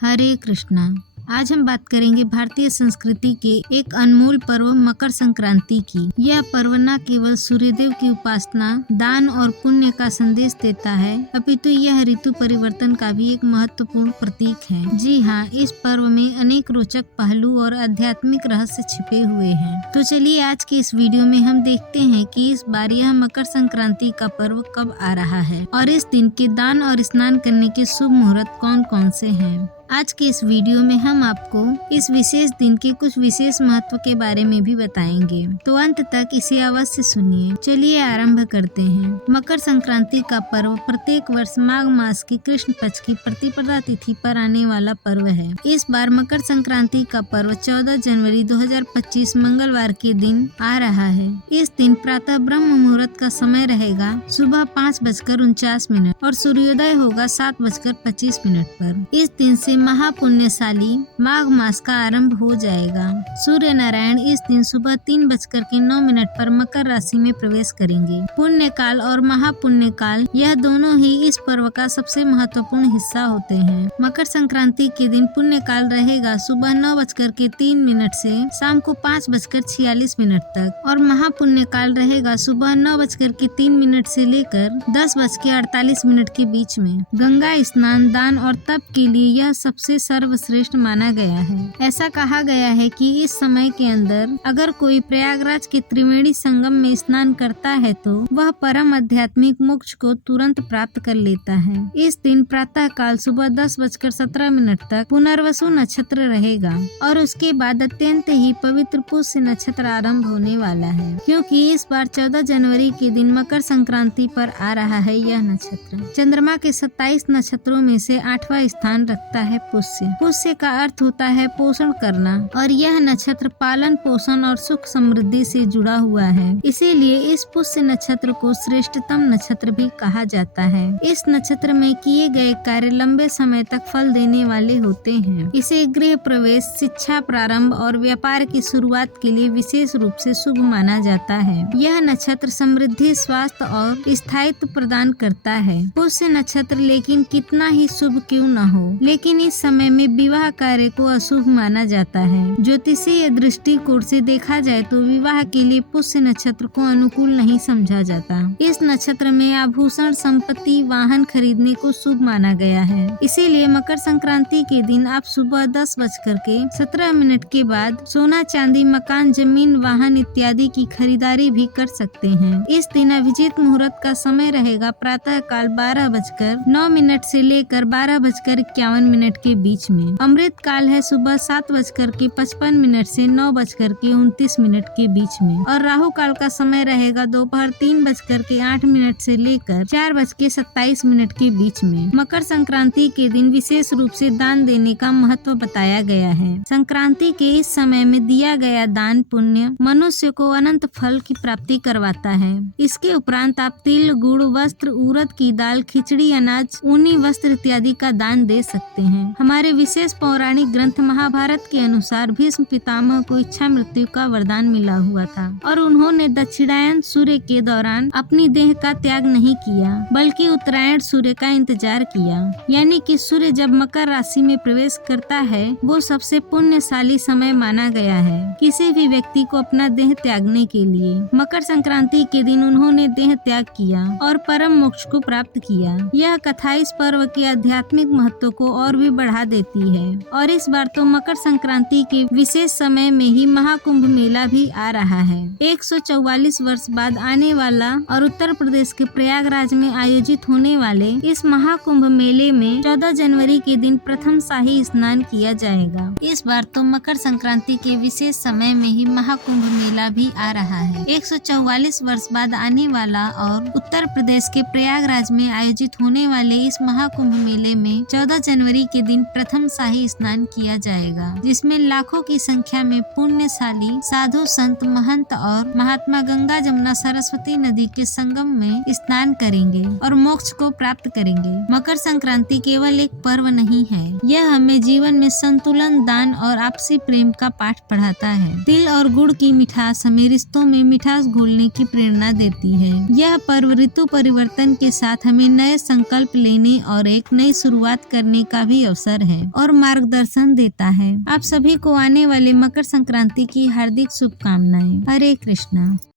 हरे कृष्णा। आज हम बात करेंगे भारतीय संस्कृति के एक अनमोल पर्व मकर संक्रांति की। यह पर्व न केवल सूर्यदेव की उपासना, दान और पुण्य का संदेश देता है, अपितु यह ऋतु परिवर्तन का भी एक महत्वपूर्ण प्रतीक है। जी हाँ, इस पर्व में अनेक रोचक पहलू और आध्यात्मिक रहस्य छिपे हुए हैं। तो चलिए आज के इस वीडियो में हम देखते हैं कि इस बार यह मकर संक्रांति का पर्व कब आ रहा है और इस दिन के दान और स्नान करने के शुभ मुहूर्त कौन कौन से हैं। आज के इस वीडियो में हम आपको इस विशेष दिन के कुछ विशेष महत्व के बारे में भी बताएंगे, तो अंत तक इसे अवश्य सुनिए। चलिए आरंभ करते हैं। मकर संक्रांति का पर्व प्रत्येक वर्ष माघ मास की कृष्ण पक्ष की प्रतिपदा तिथि पर आने वाला पर्व है। इस बार मकर संक्रांति का पर्व 14 जनवरी 2025 मंगलवार के दिन आ रहा है। इस दिन प्रातः ब्रह्म मुहूर्त का समय रहेगा सुबह 5:49 और सूर्योदय होगा 7:25 पर। इस दिन से महापुण्यशाली माघ मास का आरंभ हो जाएगा। सूर्य नारायण इस दिन सुबह 3:09 पर मकर राशि में प्रवेश करेंगे। पुण्य काल और महापुण्य काल यह दोनों ही इस पर्व का सबसे महत्वपूर्ण हिस्सा होते हैं। मकर संक्रांति के दिन पुण्य काल रहेगा सुबह 9:03 से शाम को 5:46 तक और महापुण्य काल रहेगा सुबह 9:03 से लेकर 10:48 के बीच में। गंगा स्नान, दान और तप के लिए यह सबसे सर्वश्रेष्ठ माना गया है। ऐसा कहा गया है कि इस समय के अंदर अगर कोई प्रयागराज के त्रिवेणी संगम में स्नान करता है तो वह परम आध्यात्मिक मोक्ष को तुरंत प्राप्त कर लेता है। इस दिन प्रातः काल सुबह 10:17 तक पुनर्वसु नक्षत्र रहेगा और उसके बाद अत्यंत ही पवित्र पुष्य नक्षत्र आरंभ होने वाला है, क्योंकि इस बार 14 जनवरी के दिन मकर संक्रांति पर आ रहा है यह नक्षत्र। चंद्रमा के 27 नक्षत्रों में से 8वां स्थान रखता है पुष्य। पुष्य का अर्थ होता है पोषण करना और यह नक्षत्र पालन पोषण और सुख समृद्धि से जुड़ा हुआ है। इसीलिए इस पुष्य नक्षत्र को श्रेष्ठतम नक्षत्र भी कहा जाता है। इस नक्षत्र में किए गए कार्य लंबे समय तक फल देने वाले होते हैं। इसे गृह प्रवेश, शिक्षा प्रारंभ और व्यापार की शुरुआत के लिए विशेष रूप से शुभ माना जाता है। यह नक्षत्र समृद्धि, स्वास्थ्य और स्थायित्व प्रदान करता है। पुष्य नक्षत्र लेकिन कितना ही शुभ क्यों न हो, लेकिन इस समय में विवाह कार्य को अशुभ माना जाता है। ज्योतिषीय दृष्टिकोण से देखा जाए तो विवाह के लिए पुष्य नक्षत्र को अनुकूल नहीं समझा जाता। इस नक्षत्र में आभूषण, संपत्ति, वाहन खरीदने को शुभ माना गया है। इसीलिए मकर संक्रांति के दिन आप सुबह 10:17 के बाद सोना, चांदी, मकान, जमीन, वाहन इत्यादि की खरीदारी भी कर सकते हैं। इस दिन अभिजीत मुहूर्त का समय रहेगा प्रातः काल 12:09 से लेकर 12:51 के बीच में। अमृत काल है सुबह 7:55 से 9:29 के बीच में और राहु काल का समय रहेगा दोपहर 3:08 से लेकर 4:27 के बीच में। मकर संक्रांति के दिन विशेष रूप से दान देने का महत्व बताया गया है। संक्रांति के इस समय में दिया गया दान पुण्य मनुष्य को अनंत फल की प्राप्ति करवाता है। इसके उपरांत आप तिल, गुड़, वस्त्र, उड़द की दाल, खिचड़ी, अनाज, ऊनी वस्त्र इत्यादि का दान दे सकते हैं। हमारे विशेष पौराणिक ग्रंथ महाभारत के अनुसार भीष्म पितामह को इच्छा मृत्यु का वरदान मिला हुआ था और उन्होंने दक्षिणायन सूर्य के दौरान अपनी देह का त्याग नहीं किया, बल्कि उत्तरायण सूर्य का इंतजार किया। यानी कि सूर्य जब मकर राशि में प्रवेश करता है वो सबसे पुण्यशाली समय माना गया है किसी भी व्यक्ति को अपना देह त्यागने के लिए। मकर संक्रांति के दिन उन्होंने देह त्याग किया और परम मोक्ष को प्राप्त किया। यह कथा इस पर्व के आध्यात्मिक महत्व को और भी बढ़ा देती है और इस बार तो मकर संक्रांति के विशेष समय में ही महाकुंभ मेला भी आ रहा है। 144 वर्ष बाद आने वाला और उत्तर प्रदेश के प्रयागराज में आयोजित होने वाले इस महाकुंभ मेले में 14 जनवरी के दिन प्रथम शाही स्नान किया जाएगा। इस बार तो मकर संक्रांति के विशेष समय में ही महाकुंभ मेला भी आ रहा है। 144 वर्ष बाद आने वाला और उत्तर प्रदेश के प्रयागराज में आयोजित होने वाले इस महाकुंभ मेले में 14 जनवरी के दिन प्रथम शाही स्नान किया जाएगा, जिसमें लाखों की संख्या में पुण्यशाली साधु, संत, महंत और महात्मा गंगा, जमुना, सरस्वती नदी के संगम में स्नान करेंगे और मोक्ष को प्राप्त करेंगे। मकर संक्रांति केवल एक पर्व नहीं है, यह हमें जीवन में संतुलन, दान और आपसी प्रेम का पाठ पढ़ाता है। तिल और गुड़ की मिठास हमें रिश्तों में मिठास घोलने की प्रेरणा देती है। यह पर्व ऋतु परिवर्तन के साथ हमें नए संकल्प लेने और एक नई शुरुआत करने का भी अवसर है और मार्गदर्शन देता है। आप सभी को आने वाले मकर संक्रांति की हार्दिक शुभकामनाएं। हरे कृष्णा।